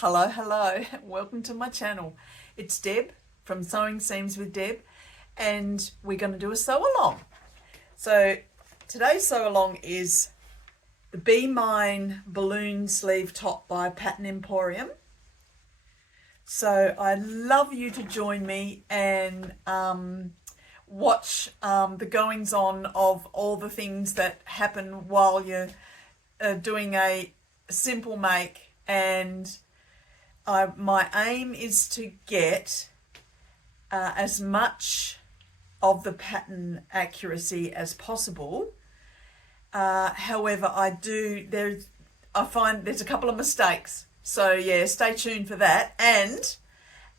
Hello, welcome to my channel. It's Deb from Sewing Seams with Deb, and we're going to do a sew along. So today's sew along is the Be Mine balloon sleeve top by Pattern Emporium. So I'd love you to join me and watch the goings on of all the things that happen while you're doing a simple make. And my aim is to get as much of the pattern accuracy as possible. However, I find there's a couple of mistakes. So yeah, stay tuned for that. And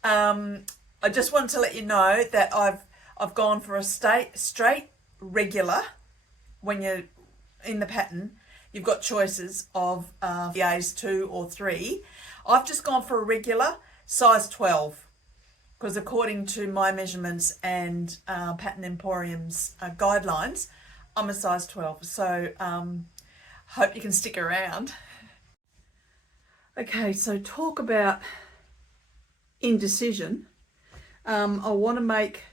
I just want to let you know that I've gone for a straight regular. When you're in the pattern, you've got choices of VAs 2 or 3. I've just gone for a regular size 12 because according to my measurements and Pattern Emporium's guidelines, I'm a size 12. So hope you can stick around. Okay, so talk about indecision. I want to make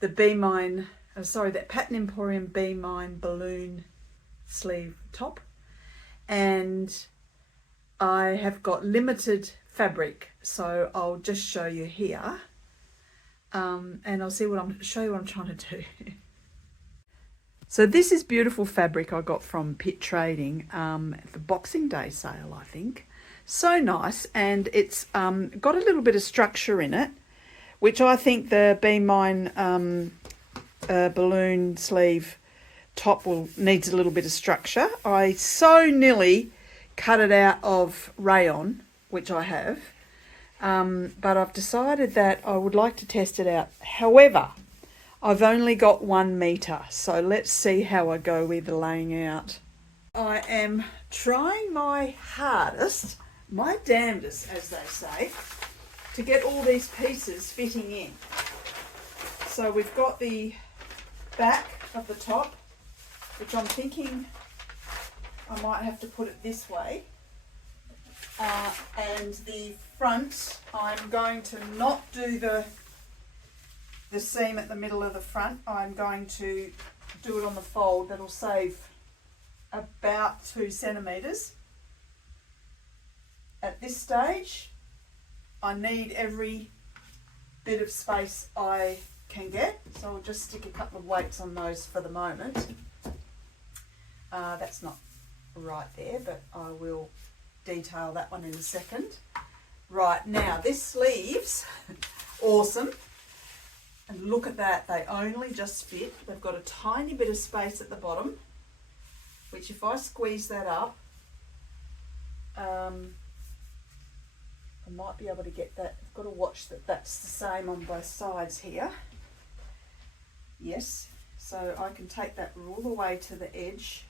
the that Pattern Emporium Be Mine balloon sleeve top, and I have got limited fabric, so I'll just show you here, and I'll show you what I'm trying to do. So this is beautiful fabric I got from Pitt Trading for Boxing Day sale, I think. So nice, and it's got a little bit of structure in it, which I think the Be Mine balloon sleeve top needs a little bit of structure. I so nearly cut it out of rayon, which I have, but I've decided that I would like to test it out. However, I've only got 1 metre, so let's see how I go with the laying out. I am trying my hardest, my damnedest, as they say, to get all these pieces fitting in. So we've got the back of the top, which I'm thinking I might have to put it this way, and the front, I'm going to not do the seam at the middle of the front. I'm going to do it on the fold. That'll save about 2 centimetres. At this stage, I need every bit of space I can get, so I'll just stick a couple of weights on those for the moment. That's not right there, but I will detail that one in a second. Right, now this sleeve's awesome, and look at that, they only just fit. They've got a tiny bit of space at the bottom, which if I squeeze that up, I might be able to get that. I've got to watch that that's the same on both sides here. Yes, so I can take that all the way to the edge,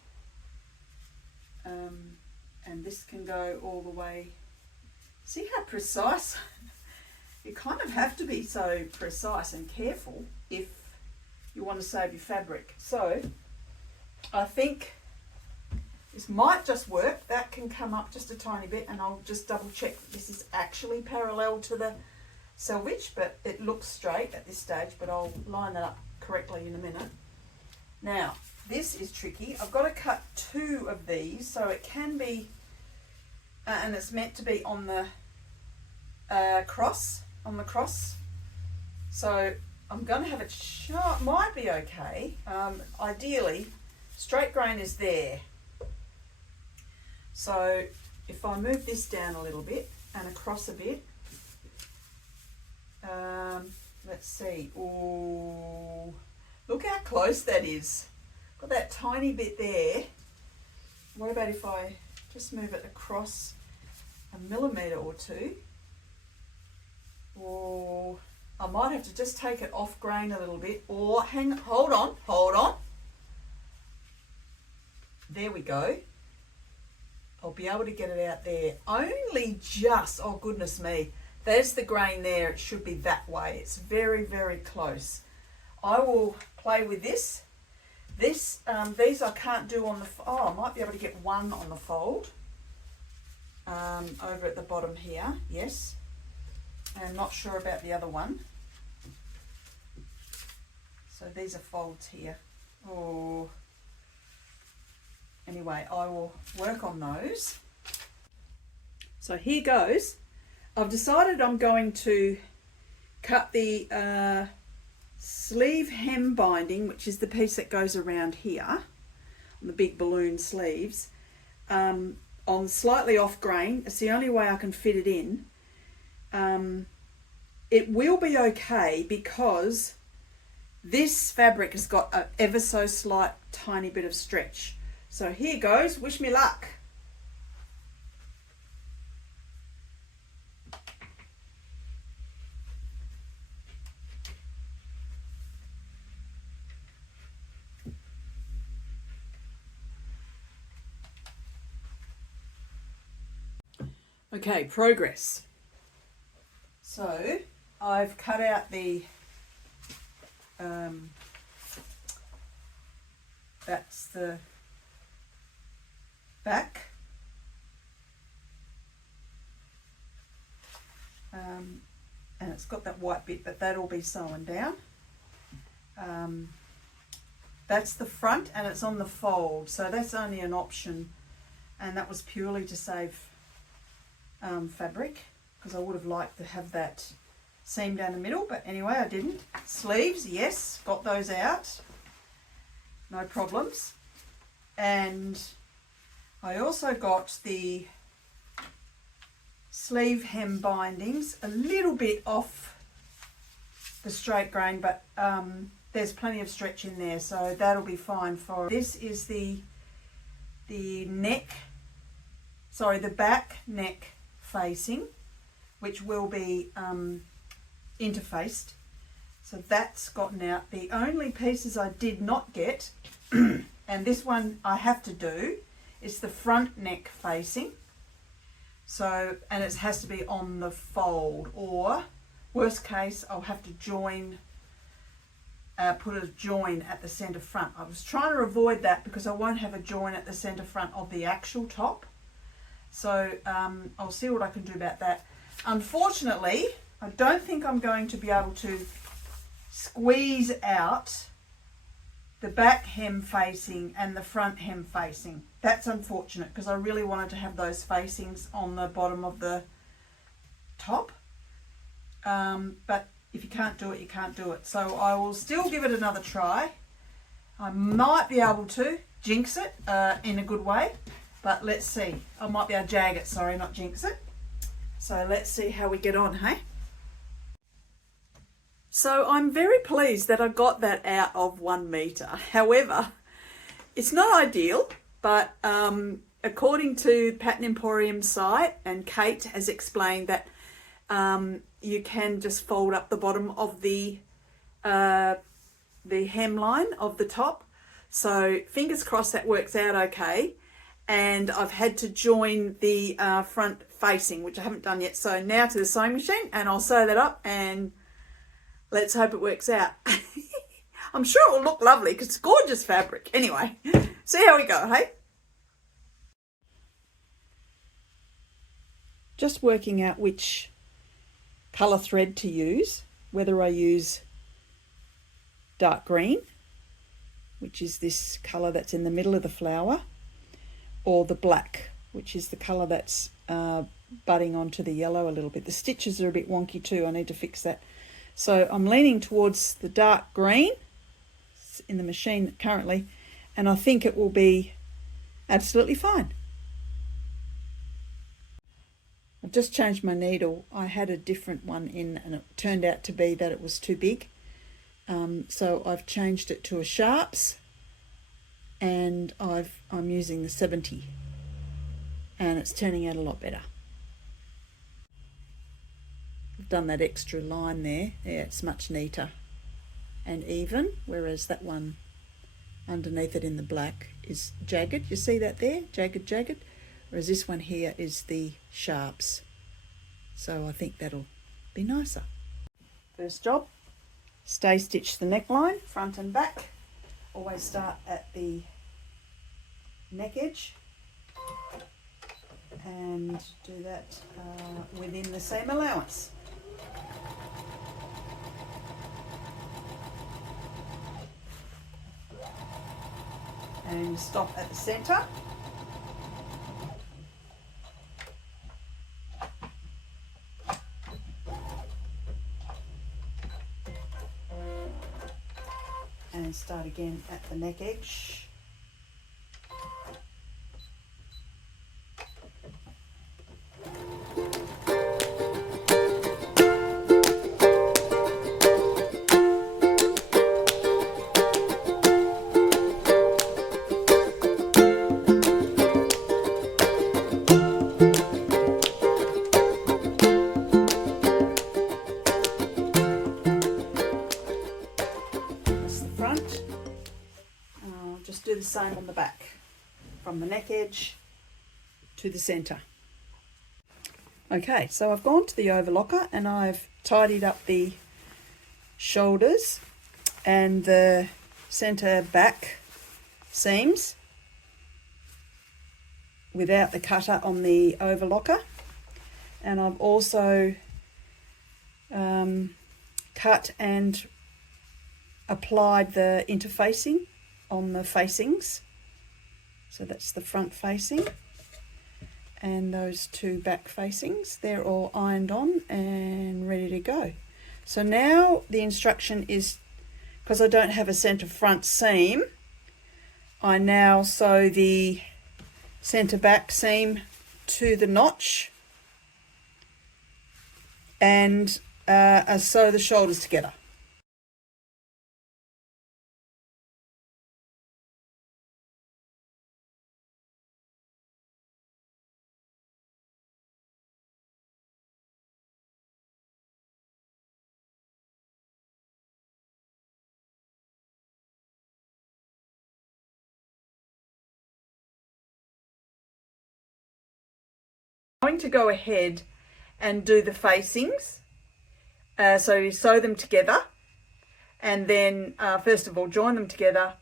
and this can go all the way. See how precise? You kind of have to be so precise and careful if you want to save your fabric. So I think this might just work. That can come up just a tiny bit, and I'll just double check that this is actually parallel to the selvage, but it looks straight at this stage, but I'll line that up correctly in a minute. Now, this is tricky. I've got to cut 2 of these, so it can be, and it's meant to be on the cross. So I'm going to have it sharp. Might be okay. Ideally, straight grain is there. So if I move this down a little bit and across a bit, let's see. Oh, look how close that is. Got that tiny bit there. What about if I just move it across 1 millimetre or 2? Or I might have to just take it off grain a little bit, or hold on. There we go. I'll be able to get it out there. Only just, oh goodness me. There's the grain there. It should be that way. It's very, very close. I will play with this. These I can't do on the, I might be able to get 1 on the fold. over at the bottom here, yes. I'm not sure about the other one. So these are folds here. Oh, anyway, I will work on those. So here goes. I've decided I'm going to cut the sleeve hem binding, which is the piece that goes around here on the big balloon sleeves, on slightly off grain. It's the only way I can fit it in. It will be okay because this fabric has got an ever so slight tiny bit of stretch. So here goes, wish me luck. Okay, progress. So I've cut out the that's the back, and it's got that white bit, but that'll be sewn down. That's the front, and it's on the fold, so that's only an option, and that was purely to save fabric, because I would have liked to have that seam down the middle, but anyway, I didn't. Sleeves, yes, got those out, no problems. And I also got the sleeve hem bindings a little bit off the straight grain, but there's plenty of stretch in there, so that'll be fine for this. Is the neck, sorry, the back neck facing, which will be interfaced, so that's gotten out. The only pieces I did not get and this one I have to do, is the front neck facing, so, and it has to be on the fold, or worst case I'll have to join, put a join at the center front. I was trying to avoid that because I won't have a join at the center front of the actual top. So I'll see what I can do about that. Unfortunately, I don't think I'm going to be able to squeeze out the back hem facing and the front hem facing. That's unfortunate because I really wanted to have those facings on the bottom of the top. But if you can't do it, you can't do it. So I will still give it another try. I might be able to jinx it in a good way. But let's see. I might be able to jag it, sorry, not jinx it. So let's see how we get on, hey? So I'm very pleased that I got that out of 1 metre. However, it's not ideal, but according to Pattern Emporium's site, and Kate has explained that you can just fold up the bottom of the hemline of the top. So fingers crossed that works out okay. And I've had to join the front facing, which I haven't done yet. So now to the sewing machine, and I'll sew that up, and let's hope it works out. I'm sure it will look lovely because it's gorgeous fabric. Anyway, see how we go, hey? Just working out which colour thread to use, whether I use dark green, which is this colour that's in the middle of the flower, or the black, which is the colour that's budding onto the yellow a little bit. The stitches are a bit wonky too. I need to fix that. So I'm leaning towards the dark green. It's in the machine currently, and I think it will be absolutely fine. I've just changed my needle. I had a different one in, and it turned out to be that it was too big. So I've changed it to a Sharps, and I'm using the 70, and it's turning out a lot better. I've done that extra line there. Yeah, it's much neater and even, whereas that one underneath it in the black is jagged. You see that there? Jagged. Whereas this one here is the Sharps. So I think that'll be nicer. First job, stay stitch the neckline, front and back. Always start at the neck edge and do that within the seam allowance. And stop at the centre. And start again at the neck edge. Just do the same on the back, from the neck edge to the centre. Okay, so I've gone to the overlocker and I've tidied up the shoulders and the centre back seams without the cutter on the overlocker, and I've also cut and applied the interfacing on the facings. So that's the front facing and those two back facings. They're all ironed on and ready to go. So now the instruction is, because I don't have a centre front seam, I now sew the centre back seam to the notch and sew the shoulders together. I'm going to go ahead and do the facings. So you sew them together and then first of all join them together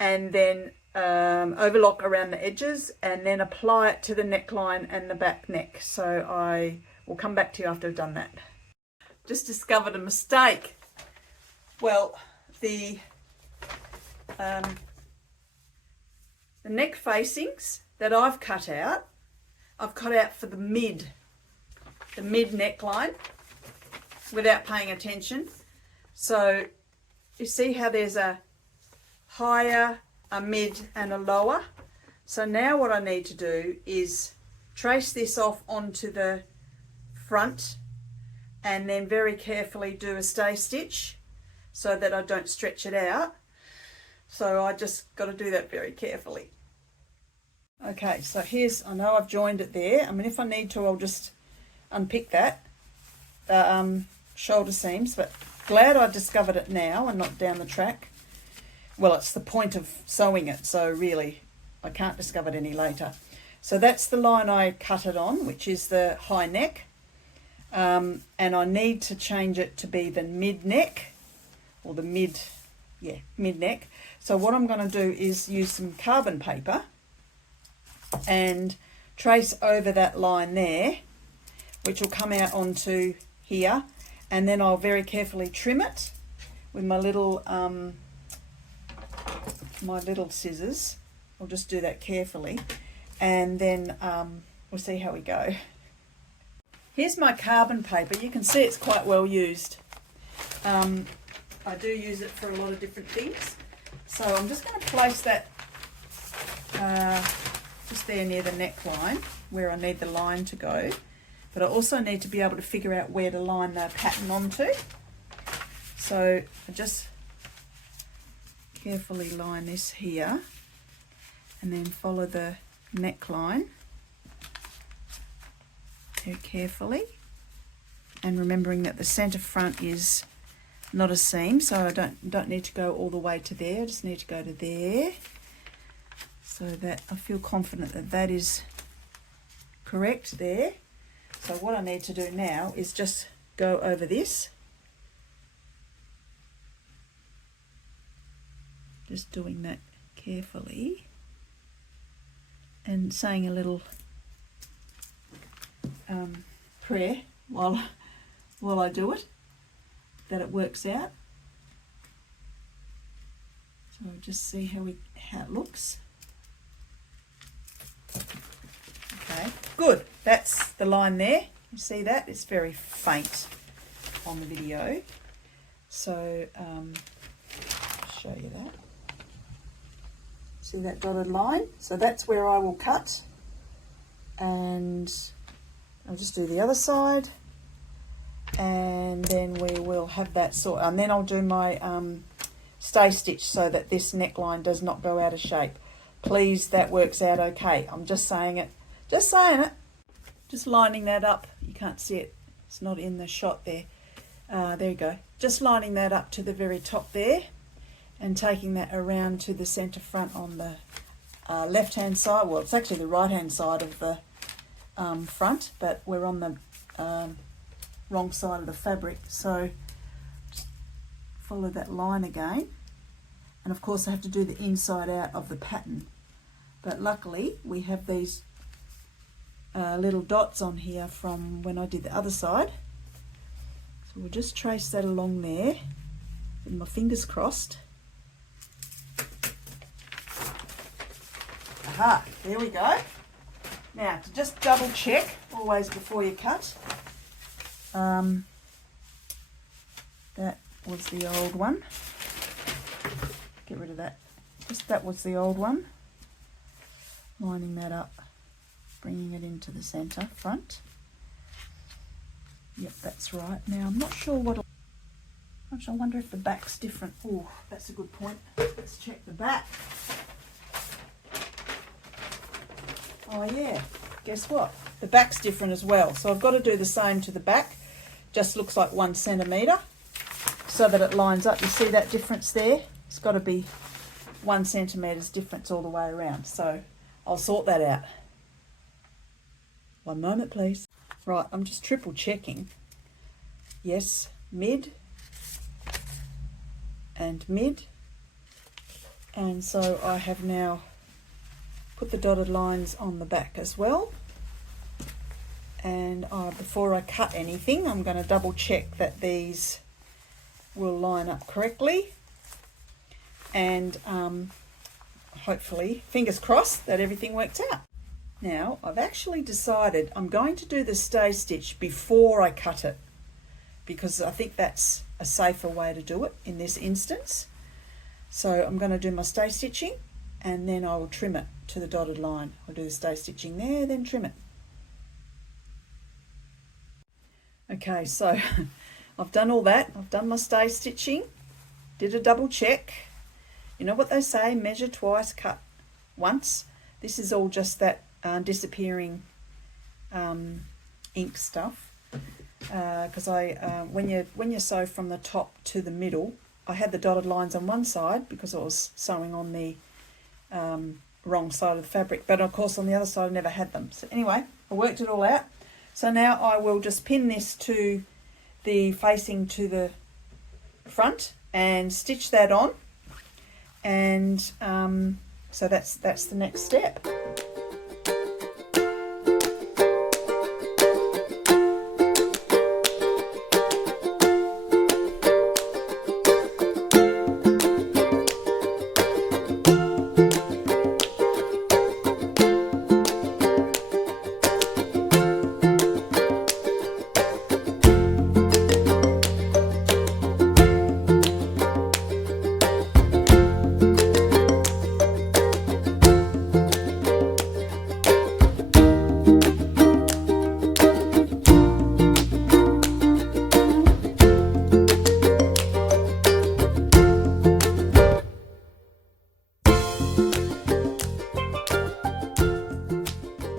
and then overlock around the edges and then apply it to the neckline and the back neck. So I will come back to you after I've done that. Just discovered a mistake. Well, the neck facings that I've cut out for the mid neckline without paying attention. So you see how there's a higher, a mid and a lower. So now what I need to do is trace this off onto the front and then very carefully do a stay stitch so that I don't stretch it out. So I just got to do that very carefully. Okay, so here's, I know I've joined it there. I mean, if I need to, I'll just unpick that, shoulder seams, but glad I discovered it now and not down the track. Well, it's the point of sewing it, so really I can't discover it any later. So that's the line I cut it on, which is the high neck, and I need to change it to be the mid neck, or the mid neck. So what I'm going to do is use some carbon paper and trace over that line there, which will come out onto here, and then I'll very carefully trim it with my little scissors. I'll just do that carefully, and then we'll see how we go. Here's my carbon paper. You can see it's quite well used. I do use it for a lot of different things. So I'm just going to place that just there near the neckline where I need the line to go, but I also need to be able to figure out where to line the pattern onto. So I just carefully line this here and then follow the neckline very carefully, and remembering that the centre front is not a seam, so I don't need to go all the way to there. I just need to go to there, so that I feel confident that that is correct there. So what I need to do now is just go over this, just doing that carefully and saying a little prayer while I do it, that it works out. So we'll just see how it looks. Okay, good. That's the line there. You see that? It's very faint on the video. So I'll show you that. See that dotted line? So that's where I will cut. And I'll just do the other side. And then we will have that sort. And then I'll do my stay stitch so that this neckline does not go out of shape. Please, that works out okay. I'm just saying it. Just saying it. Just lining that up. You can't see it. It's not in the shot there. There you go. Just lining that up to the very top there and taking that around to the centre front on the left-hand side. Well, it's actually the right-hand side of the front, but we're on the wrong side of the fabric. So just follow that line again. And of course I have to do the inside out of the pattern. But luckily we have these little dots on here from when I did the other side. So we'll just trace that along there with my fingers crossed. Aha, there we go. Now to just double check, always before you cut, that was the old one. Get rid of that. Just that was the old one. Lining that up, bringing it into the centre front. Yep, that's right. Now I'm not sure what. I wonder if the back's different. Oh, that's a good point. Let's check the back. Oh yeah, guess what? The back's different as well. So I've got to do the same to the back. Just looks like 1 centimetre so that it lines up. You see that difference there? It's got to be 1 centimetre's difference all the way around. So I'll sort that out. One moment, please. Right, I'm just triple checking. Yes, mid and mid. And so I have now put the dotted lines on the back as well. And before I cut anything, I'm going to double check that these will line up correctly. And hopefully, fingers crossed, that everything works out. Now, I've actually decided I'm going to do the stay stitch before I cut it, because I think that's a safer way to do it in this instance. So I'm going to do my stay stitching and then I will trim it to the dotted line. I'll do the stay stitching there, then trim it. Okay, so I've done all that. I've done my stay stitching, did a double check. You know what they say, measure twice, cut once. This is all just that disappearing ink stuff. Because when you sew from the top to the middle, I had the dotted lines on one side because I was sewing on the wrong side of the fabric, but of course on the other side I never had them. So anyway, I worked it all out. So now I will just pin this to the facing to the front and stitch that on, and so that's the next step.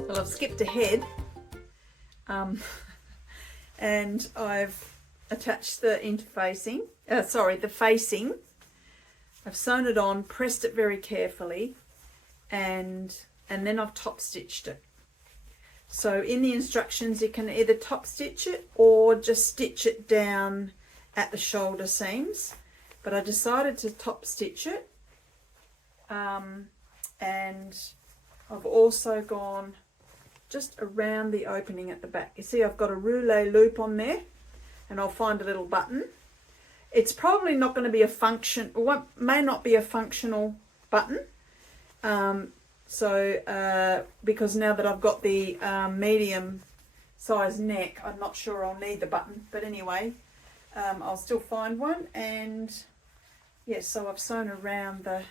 Well, I've skipped ahead and I've attached the interfacing, the facing. I've sewn it on, pressed it very carefully, and then I've top stitched it. So in the instructions you can either top stitch it or just stitch it down at the shoulder seams, but I decided to top stitch it, and I've also gone just around the opening at the back. You see I've got a roulet loop on there, and I'll find a little button. It's probably not going to be a function, or may not be a functional button. Because now that I've got the medium size neck, I'm not sure I'll need the button. But anyway, I'll still find one. And yes, so I've sewn around the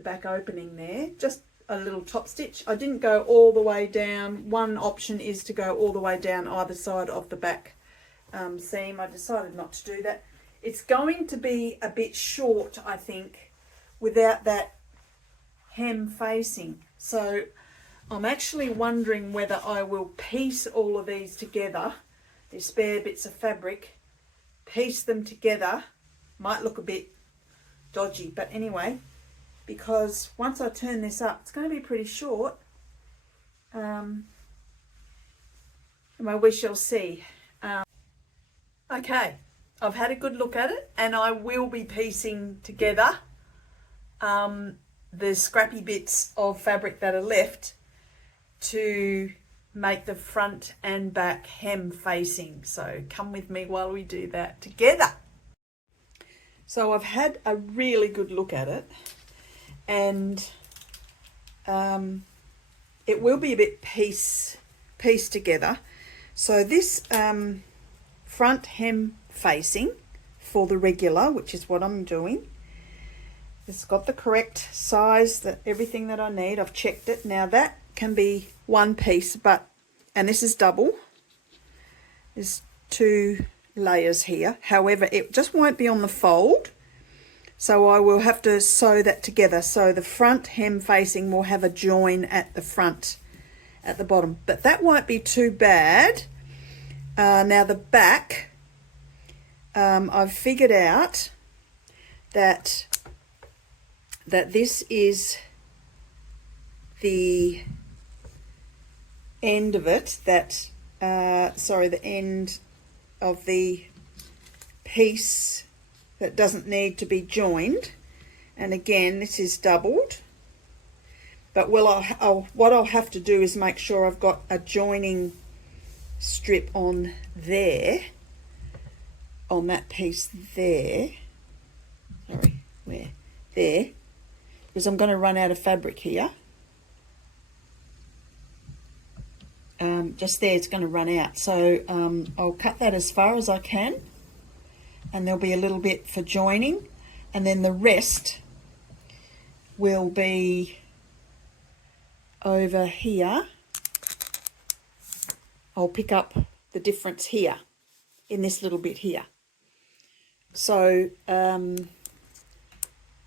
back opening there, just a little top stitch. I didn't go all the way down. One option is to go all the way down either side of the back seam. I decided not to do that. It's going to be a bit short, I think, without that hem facing. So I'm actually wondering whether I will piece all of these together, these spare bits of fabric, piece them together. Might look a bit dodgy, but anyway, because once I turn this up, it's going to be pretty short. Well, we shall see. Okay, I've had a good look at it, and I will be piecing together the scrappy bits of fabric that are left to make the front and back hem facing. So come with me while we do that together. So I've had a really good look at it, and it will be a bit pieced together. So this front hem facing for the regular, which is what I'm doing, it's got the correct size, everything that I need. I've checked it. Now that can be one piece, and this is double. There's 2 layers here. However, it just won't be on the fold. So I will have to sew that together. So the front hem facing will have a join at the front, at the bottom. But that won't be too bad. Now the back, I've figured out that this is the end of it, the end of the piece that doesn't need to be joined. And again, this is doubled. But what I'll have to do is make sure I've got a joining strip on there, on that piece there. Sorry, where? There. Because I'm going to run out of fabric here. Just there, it's going to run out. So I'll cut that as far as I can. And there'll be a little bit for joining, and then the rest will be over here. I'll pick up the difference here in this little bit here. So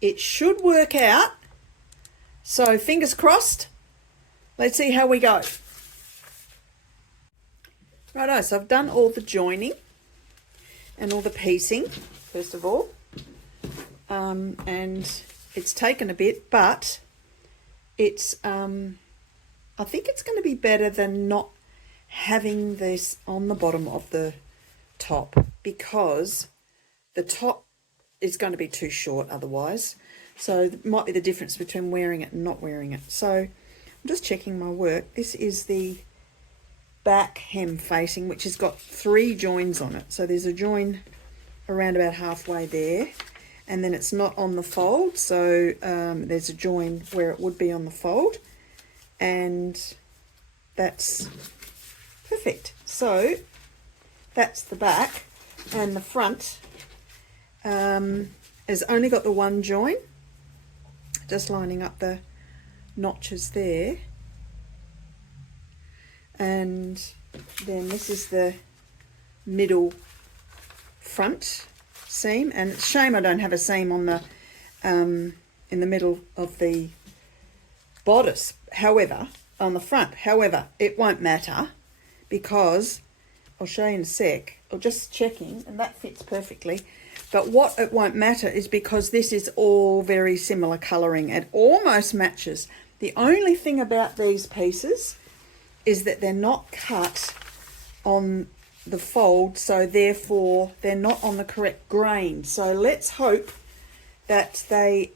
it should work out. So fingers crossed. Let's see how we go. Righto, so I've done all the joining and all the piecing, first of all, and it's taken a bit, but it's I think it's going to be better than not having this on the bottom of the top, because the top is going to be too short otherwise. So it might be the difference between wearing it and not wearing it. So I'm just checking my work. This is the back hem facing, which has got 3 joins on it. So there's a join around about halfway there, and then it's not on the fold, so there's a join where it would be on the fold, and that's perfect. So that's the back, and the front has only got the 1 join, just lining up the notches there. And then this is the middle front seam, and it's a shame I don't have a seam on the in the middle of the bodice, however, on the front. However, it won't matter, because I'll show you in a sec. I'm just checking, and that fits perfectly. But what it won't matter is because this is all very similar colouring. It almost matches. The only thing about these pieces is that they're not cut on the fold, so therefore they're not on the correct grain. So let's hope that they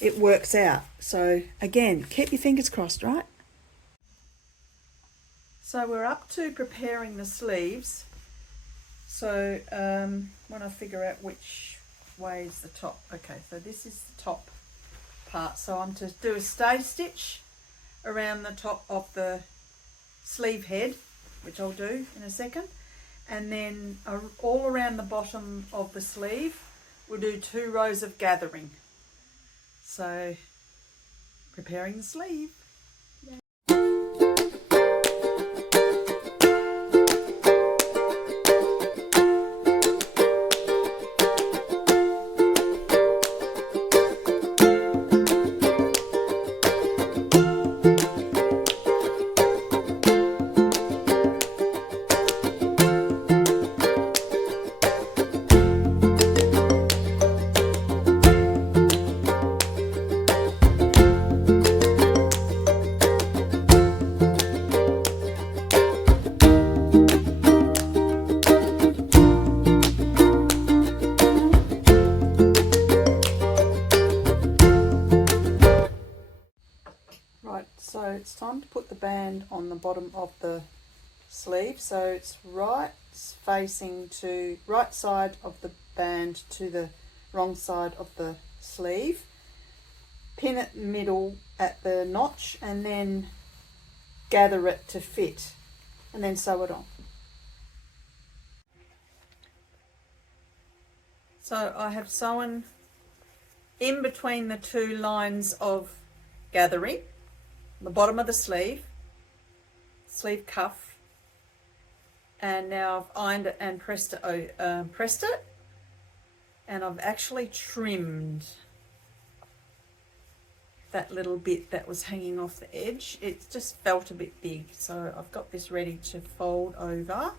it works out. So again, keep your fingers crossed, right? So we're up to preparing the sleeves. So when I figure out which way is the top. Okay, so this is the top part. So I'm to do a stay stitch around the top of the sleeve head, which I'll do in a second. And then all around the bottom of the sleeve, we'll do 2 rows of gathering. So preparing the sleeve. So it's time to put the band on the bottom of the sleeve. So it's right side of the band to the wrong side of the sleeve. Pin it middle at the notch and then gather it to fit and then sew it on. So I have sewn in between the 2 lines of gathering, the bottom of the sleeve cuff, and now I've ironed it and pressed it, and I've actually trimmed that little bit that was hanging off the edge. It just felt a bit big, so I've got this ready to fold over.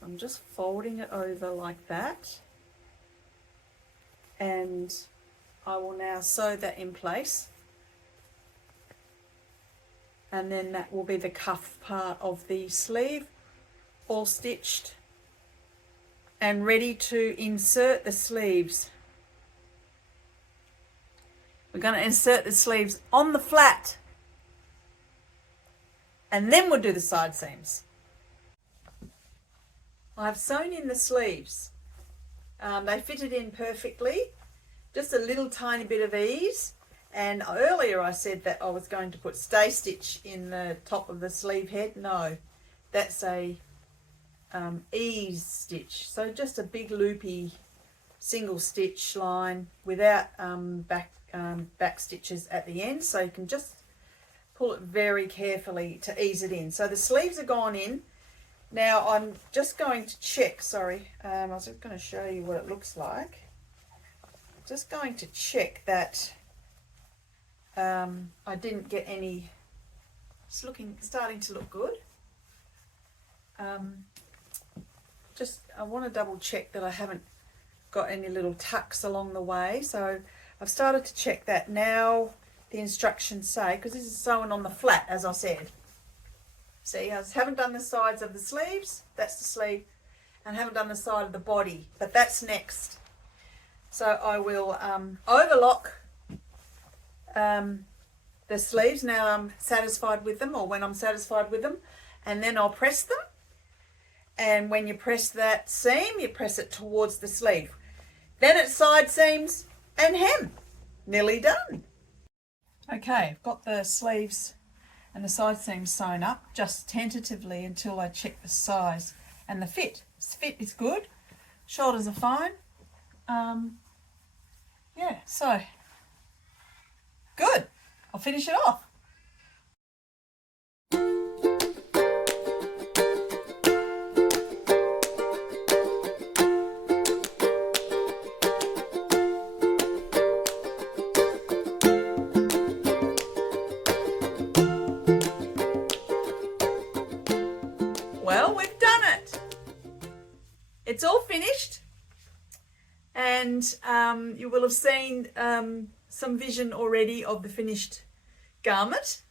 So I'm just folding it over like that, and I will now sew that in place. And then that will be the cuff part of the sleeve, all stitched and ready to insert the sleeves. We're going to insert the sleeves on the flat and then we'll do the side seams. I've sewn in the sleeves. They fitted in perfectly, just a little tiny bit of ease. And earlier I said that I was going to put stay stitch in the top of the sleeve head. No, that's a ease stitch. So just a big loopy single stitch line without back stitches at the end. So you can just pull it very carefully to ease it in. So the sleeves are gone in. Now I'm just going to check, I was just going to show you what it looks like. Just going to check that I didn't get any. It's starting to look good. I want to double check that I haven't got any little tucks along the way. So I've started to check that. Now the instructions say, because this is sewn on the flat, as I said. See, I haven't done the sides of the sleeves. That's the sleeve. And I haven't done the side of the body, but that's next. So I will overlock the sleeves now I'm satisfied with them, or when I'm satisfied with them, and then I'll press them. And when you press that seam, you press it towards the sleeve. Then it's side seams and hem. Nearly done. Okay, I've got the sleeves and the side seams sewn up just tentatively until I check the size and the fit. The fit is good. Shoulders are fine. Yeah, so good. I'll finish it off. Well, we've done it. It's all finished. And you will have seen some vision already of the finished garment,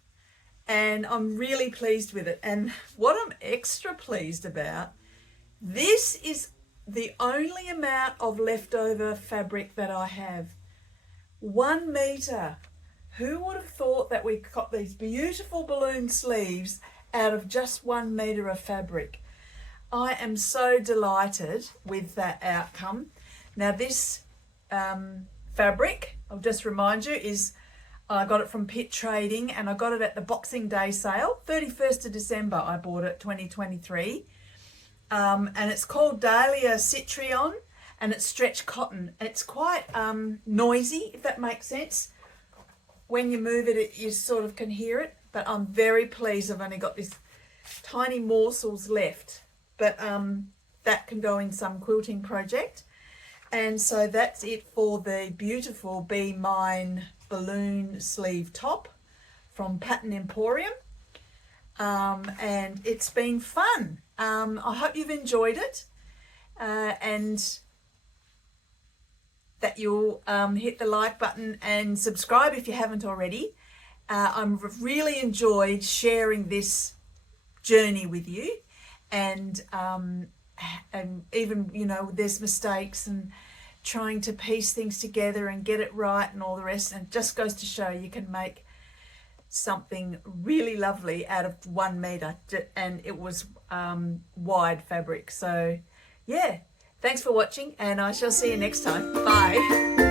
and I'm really pleased with it. And what I'm extra pleased about, this is the only amount of leftover fabric that I have. 1 meter. Who would have thought that we got these beautiful balloon sleeves out of just 1 meter of fabric? I am so delighted with that outcome. Now this fabric, I'll just remind you, is I got it from Pitt Trading, and I got it at the Boxing Day sale, 31st of December I bought it, 2023. And it's called Dahlia Citrion, and it's stretch cotton. It's quite noisy, if that makes sense. When you move it, you sort of can hear it, but I'm very pleased. I've only got these tiny morsels left, but that can go in some quilting project. And so that's it for the beautiful Be Mine balloon sleeve top from Pattern Emporium. And it's been fun. I hope you've enjoyed it, and that you'll hit the like button and subscribe if you haven't already. I've really enjoyed sharing this journey with you, and even, you know, there's mistakes and trying to piece things together and get it right and all the rest, and it just goes to show you can make something really lovely out of 1 meter, and it was wide fabric. So yeah, thanks for watching, and I shall see you next time. Bye.